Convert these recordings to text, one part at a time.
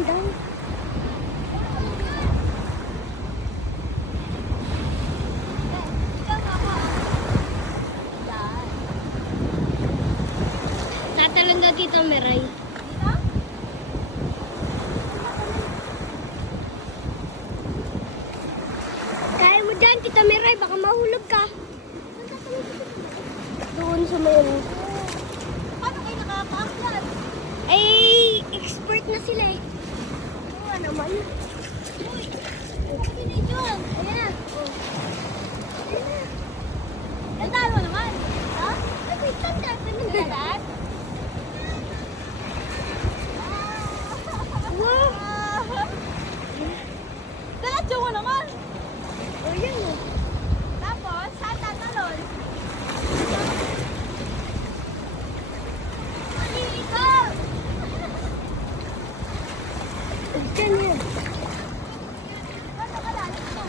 yan, Dan. Tatalon daw dito, Miray. Kaya mo dyan, Tita Miray, baka mahulog ka. Doon sa mayroon. Paano kayo nakaka-aklat? Ay, expert na sila eh. Oo naman. Uy, bakit yun yun? Ayan na. Ayun na. Tandaan mo naman. Ha? Ay, tanda ka na. Dalat? Wow. Dalat yung mo naman. O, yan o. Tapos, saan tatalon? Dito! Diyan yan. Paano ka lalim to?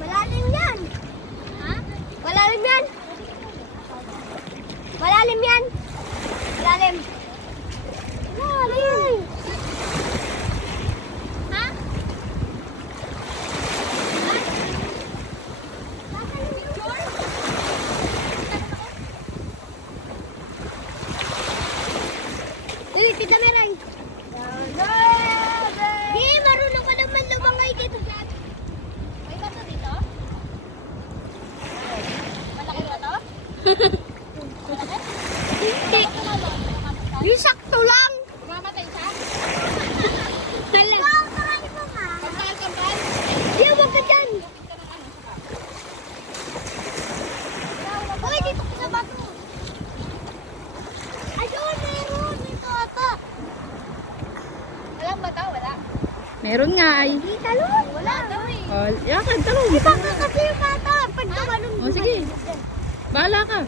Malalim yan. Ha? Malalim yan. Malalim yan. Malalim. Malalim. Ha? Uy, Tita Miray. Di, marunong ka naman lumangay dito. May bato dito? Malaki ba to? Malaki? Hindi. Tumalon. Yung sakto lang. Mamatay siya? Hala. Kambal? Di, huwag ka dyan. Uy, dito ka sa bato. Ayun, meron. Dito ata. Walang bato? Wala. Meron nga ay. Di, talon. Wala daw eh. Oh, yakad, talong. Baka kasi yung bata. Pag tumalon Oh, sige. Bahala ka.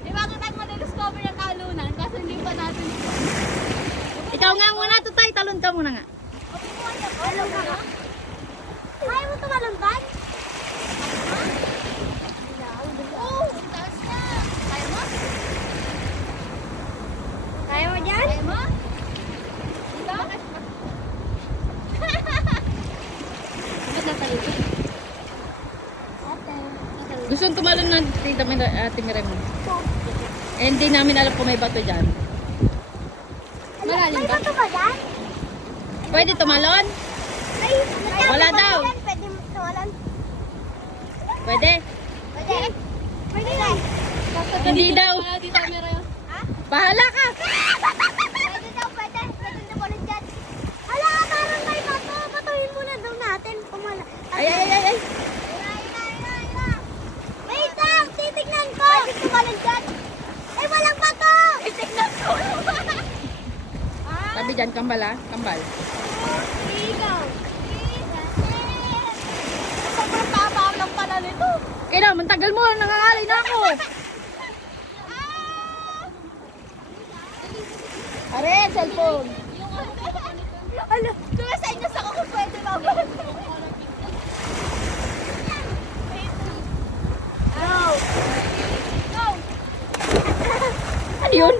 Di ba kita ma-discover yung kalunan kasi hindi pa natin Ikaw nga muna, tutay. Talon ka muna nga. Talon ka ba? Kaya mo tumalon ba? Oo, ang taas na. Kaya mo? Kaya mo dyan? Kaya mo? Diba? Ba't natalito? Gusto tumalon na Ate Miray mo. Eh, hindi namin alam kung may bato dyan. Malalim May ba? bato ba dyan? Pwede tumalon? Ay, Wala may bato daw. dyan. Pwede mo tumalon. Pwede? Pwede. Pwede yan. Hindi daw. Dito meron. Bahala ka. Pwede daw, pwede. Pwede tumalon dyan. Hala, parang may bato. Batuhin muna daw natin. Pumala. Ay, ay, ay, ay. Wait lang, titignan ko. Pwede tumalon dyan. Ay, walang bato. Tignan ko. Sabi dyan, kambal ha? Kambal. Ikaw. Sobrang taba lang pala nito. Kaya naman, tagal mo. Nangangalay na ako. Are, cellphone. Ano? Sumasay niyo sa kung pwede ba? Go. Go! Ano yun?